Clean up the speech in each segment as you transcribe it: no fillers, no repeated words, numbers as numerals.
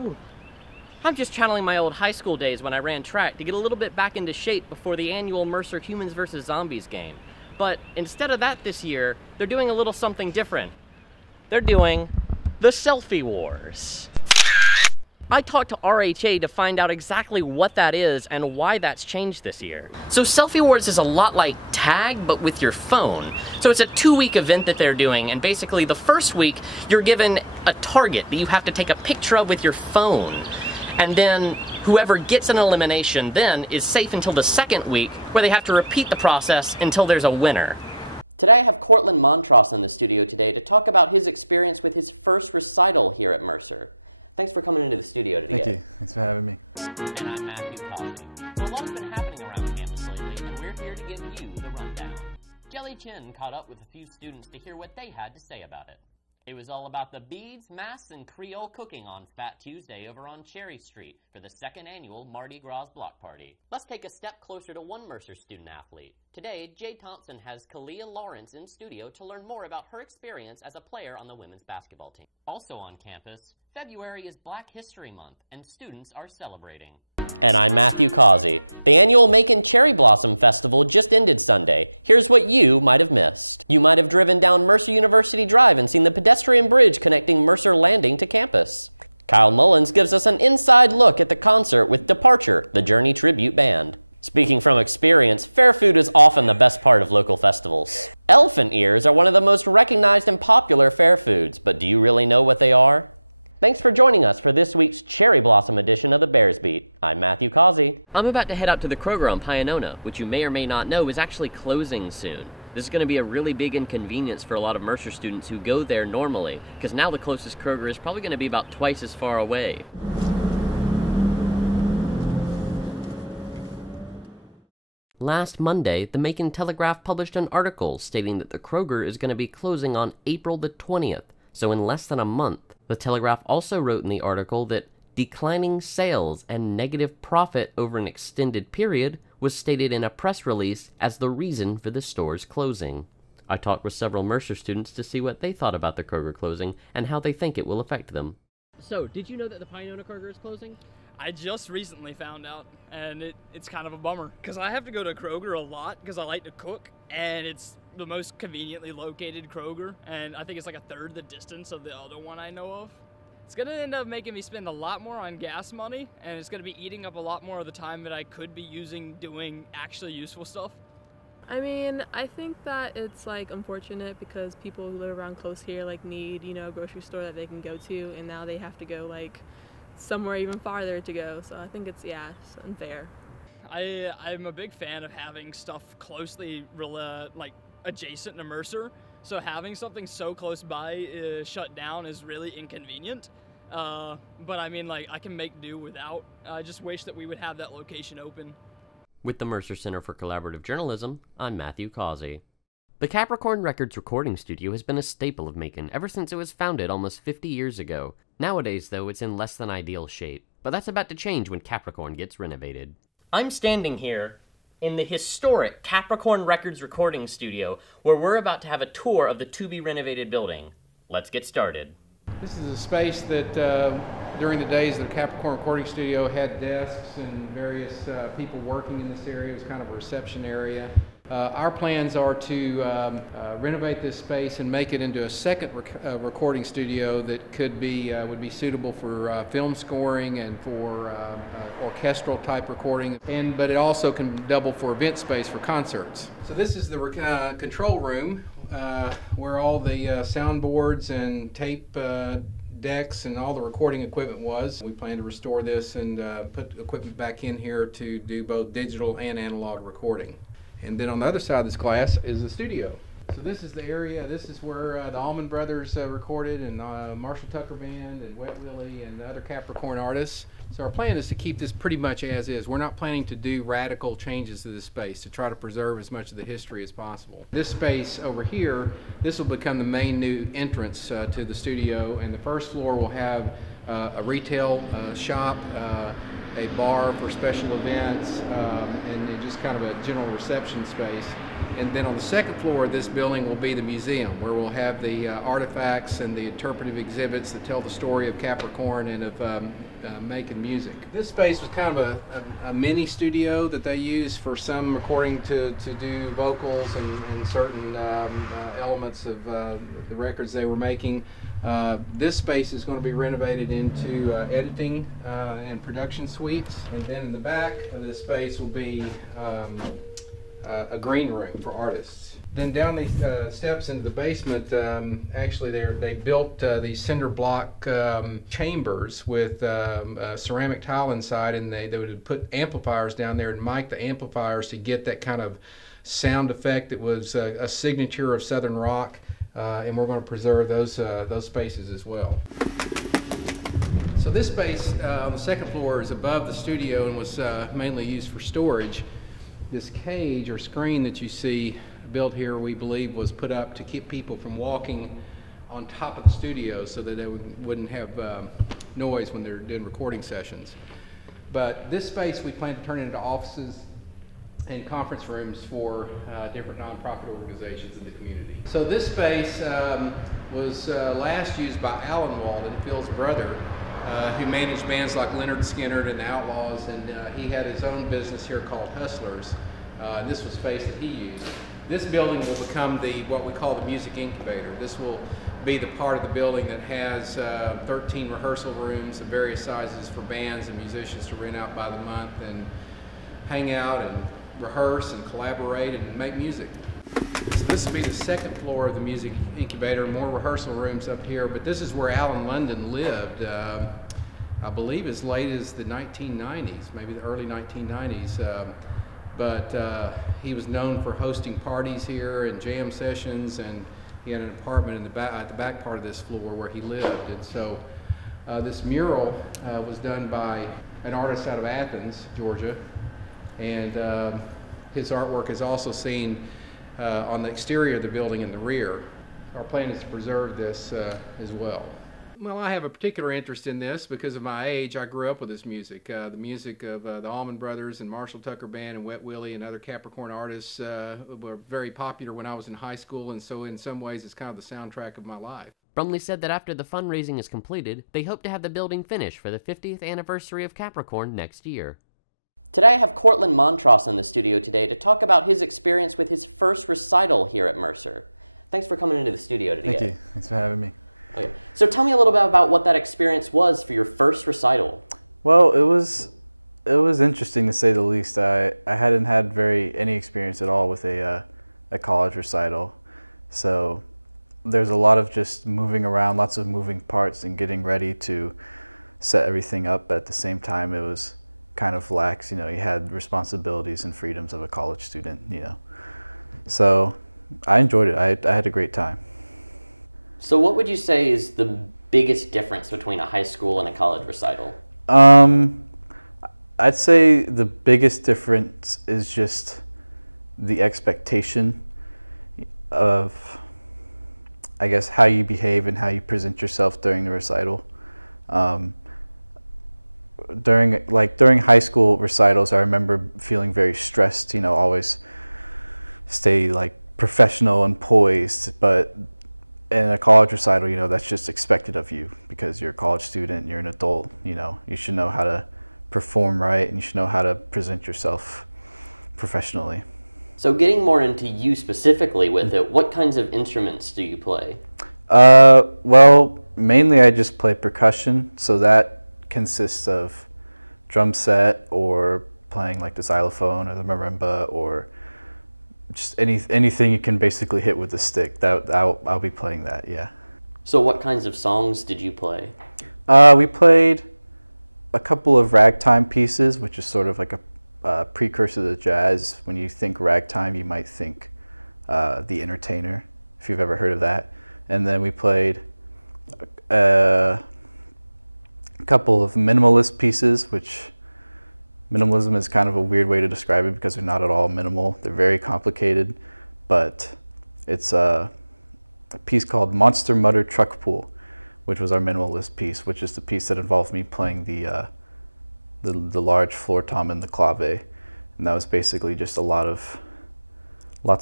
Ooh. I'm just channeling my old high school days when I ran track to get a little bit back into shape before the annual Mercer Humans vs. Zombies game. But instead of that this year, they're doing a little something different. They're doing the Selfie Wars. I talked to RHA to find out exactly what that is and why that's changed this year. So Selfie Wars is a lot like tag, but with your phone. So it's a 2-week event that they're doing, and basically the first week, you're given a target that you have to take a picture of with your phone. And then whoever gets an elimination then is safe until the second week, where they have to repeat the process until there's a winner. Today I have Cortland Montross in the studio today to talk about his experience with his first recital here at Mercer. Thanks for coming into the studio today. Thank you. Thanks for having me. And I'm Matthew Causey. A lot has been happening around campus lately, and we're here to give you the rundown. Jelly Chin caught up with a few students to hear what they had to say about it. It was all about the beads, masks, and Creole cooking on Fat Tuesday over on Cherry Street for the second annual Mardi Gras block party. Let's take a step closer to one Mercer student-athlete. Today, Jay Thompson has Kalia Lawrence in studio to learn more about her experience as a player on the women's basketball team. Also on campus, February is Black History Month, and students are celebrating. And I'm Matthew Causey. The annual Macon Cherry Blossom Festival just ended Sunday. Here's what you might have missed. You might have driven down Mercer University Drive and seen the pedestrian bridge connecting Mercer Landing to campus. Kyle Mullins gives us an inside look at the concert with Departure, the Journey Tribute Band. Speaking from experience, fair food is often the best part of local festivals. Elephant ears are one of the most recognized and popular fair foods, but do you really know what they are? Thanks for joining us for this week's Cherry Blossom edition of the Bears Beat. I'm Matthew Causey. I'm about to head out to the Kroger on Pionona, which you may or may not know is actually closing soon. This is going to be a really big inconvenience for a lot of Mercer students who go there normally, because now the closest Kroger is probably going to be about twice as far away. Last Monday, the Macon Telegraph published an article stating that the Kroger is going to be closing on April the 20th, so in less than a month. The Telegraph also wrote in the article that declining sales and negative profit over an extended period was stated in a press release as the reason for the store's closing. I talked with several Mercer students to see what they thought about the Kroger closing and how they think it will affect them. So, did you know that the Pionona Kroger is closing? I just recently found out, and it's kind of a bummer, because I have to go to Kroger a lot because I like to cook, and it's the most conveniently located Kroger, and I think it's like a third the distance of the other one I know of. It's going to end up making me spend a lot more on gas money, and it's going to be eating up a lot more of the time that I could be using doing actually useful stuff. I mean, I think that it's like unfortunate because people who live around close here like need, a grocery store that they can go to, and now they have to go like somewhere even farther to go. So I think it's unfair. I'm a big fan of having stuff closely adjacent to Mercer. So having something so close by shut down is really inconvenient. But I mean, I can make do without. I just wish that we would have that location open. With the Mercer Center for Collaborative Journalism, I'm Matthew Causey. The Capricorn Records recording studio has been a staple of Macon ever since it was founded almost 50 years ago. Nowadays, though, it's in less than ideal shape, but that's about to change when Capricorn gets renovated. I'm standing here in the historic Capricorn Records recording studio, where we're about to have a tour of the to-be-renovated building. Let's get started. This is a space that during the days of the Capricorn Recording Studio had desks and various people working in this area. It was kind of a reception area. Our plans are to renovate this space and make it into a second recording studio that would be suitable for film scoring and for orchestral type recording, but it also can double for event space for concerts. So this is the control room where all the soundboards and tape decks and all the recording equipment was. We plan to restore this and put equipment back in here to do both digital and analog recording. And then on the other side of this glass is the studio. So this is the area, this is where the Allman Brothers recorded, and Marshall Tucker Band and Wet Willie and the other Capricorn artists. So our plan is to keep this pretty much as is. We're not planning to do radical changes to this space, to try to preserve as much of the history as possible. This space over here, this will become the main new entrance to the studio, and the first floor will have a retail shop, a bar for special events, and just kind of a general reception space. And then on the second floor of this building will be the museum, where we'll have the artifacts and the interpretive exhibits that tell the story of Capricorn and of making music. This space was kind of a mini studio that they use for some recording to do vocals and certain elements of the records they were making. This space is going to be renovated into editing and production suites, and then in the back of this space will be a green room for artists. Then down these steps into the basement, actually they built these cinder block chambers with ceramic tile inside, and they would put amplifiers down there and mic the amplifiers to get that kind of sound effect that was a signature of Southern rock, and we're going to preserve those spaces as well. So this space on the second floor is above the studio and was mainly used for storage. This cage or screen that you see built here, we believe, was put up to keep people from walking on top of the studio so that they wouldn't have noise when they're doing recording sessions. But this space we plan to turn into offices and conference rooms for different nonprofit organizations in the community. So this space was last used by Alan Walden, Phil's brother, who managed bands like Leonard Skinner and the Outlaws, and he had his own business here called Hustlers. And this was space that he used. This building will become what we call the music incubator. This will be the part of the building that has 13 rehearsal rooms of various sizes for bands and musicians to rent out by the month and hang out and rehearse and collaborate and make music. So this will be the second floor of the music incubator, more rehearsal rooms up here, but this is where Alan London lived, I believe as late as the 1990s, maybe the early 1990s. But he was known for hosting parties here and jam sessions, and he had an apartment at the back part of this floor where he lived. And so this mural was done by an artist out of Athens, Georgia, and his artwork is also seen on the exterior of the building in the rear. Our plan is to preserve this as well. Well, I have a particular interest in this because of my age. I grew up with this music. The music of the Allman Brothers and Marshall Tucker Band and Wet Willie and other Capricorn artists were very popular when I was in high school, and so in some ways it's kind of the soundtrack of my life. Brumley said that after the fundraising is completed, they hope to have the building finished for the 50th anniversary of Capricorn next year. Today I have Cortland Montross in the studio today to talk about his experience with his first recital here at Mercer. Thanks for coming into the studio today. Thank you. Thanks for having me. Okay. So tell me a little bit about what that experience was for your first recital. Well, it was interesting to say the least. I hadn't had any experience at all with a college recital, so there's a lot of just moving around, lots of moving parts, and getting ready to set everything up at the same time. It was kind of lax, you had responsibilities and freedoms of a college student, So I enjoyed it. I had a great time. So what would you say is the biggest difference between a high school and a college recital? I'd say the biggest difference is just the expectation of, I guess, how you behave and how you present yourself during the recital. During high school recitals, I remember feeling very stressed, always stay professional and poised, but in a college recital, that's just expected of you because you're a college student, you're an adult, you should know how to perform right and you should know how to present yourself professionally. So getting more into you specifically with it, what kinds of instruments do you play? Well, mainly I just play percussion, so that consists of drum set or playing the xylophone or the marimba or just anything you can basically hit with a stick. I'll be playing that, yeah. So what kinds of songs did you play? We played a couple of ragtime pieces, which is sort of like a precursor to jazz. When you think ragtime, you might think The Entertainer, if you've ever heard of that. And then we played a couple of minimalist pieces, which minimalism is kind of a weird way to describe it because they're not at all minimal. They're very complicated, but it's a piece called Monster Mutter Truck Pool, which was our minimalist piece, which is the piece that involved me playing the the large floor tom and the clave, and that was basically just lots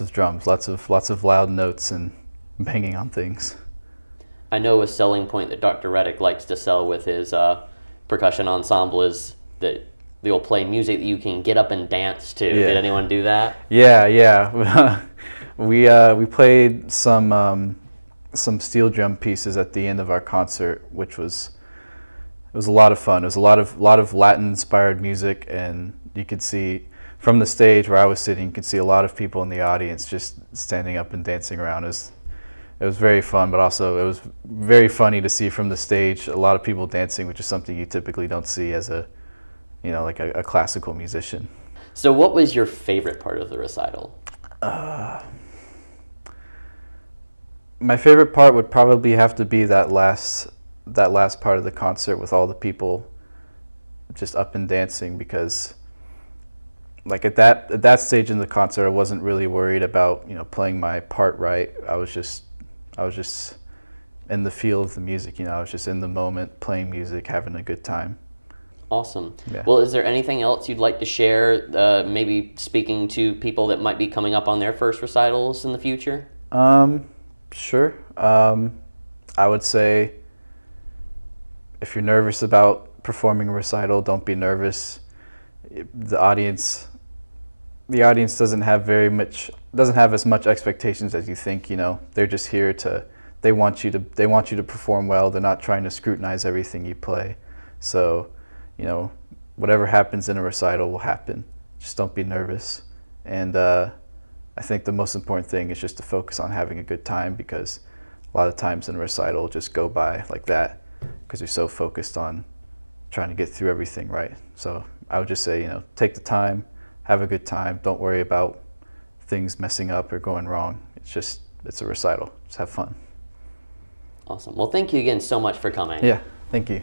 of drums, lots of loud notes and banging on things. I know a selling point that Dr. Reddick likes to sell with his percussion ensemble is that they'll play music that you can get up and dance to. Yeah. Did anyone do that? Yeah. We played some steel drum pieces at the end of our concert, which was a lot of fun. It was a lot of Latin-inspired music, and you could see from the stage where I was sitting, you could see a lot of people in the audience just standing up and dancing around. It was very fun, but also it was very funny to see from the stage a lot of people dancing, which is something you typically don't see as a classical musician. So what was your favorite part of the recital? My favorite part would probably have to be that last part of the concert with all the people just up and dancing, because like at that stage in the concert I wasn't really worried about playing my part right. I was just in the feel of the music. I was just in the moment, playing music, having a good time. Awesome. Yeah. Well, is there anything else you'd like to share, maybe speaking to people that might be coming up on their first recitals in the future? Sure. I would say if you're nervous about performing a recital, don't be nervous. The audience doesn't have as much expectations as you think. They're just here they want you to perform well. They're not trying to scrutinize everything you play. So, whatever happens in a recital will happen. Just don't be nervous. And I think the most important thing is just to focus on having a good time, because a lot of times in a recital just go by like that because you're so focused on trying to get through everything right. So I would just say, take the time, have a good time. Don't worry about things messing up or going wrong. It's a recital. Just have fun. Awesome. Well, thank you again so much for coming. Yeah, thank you.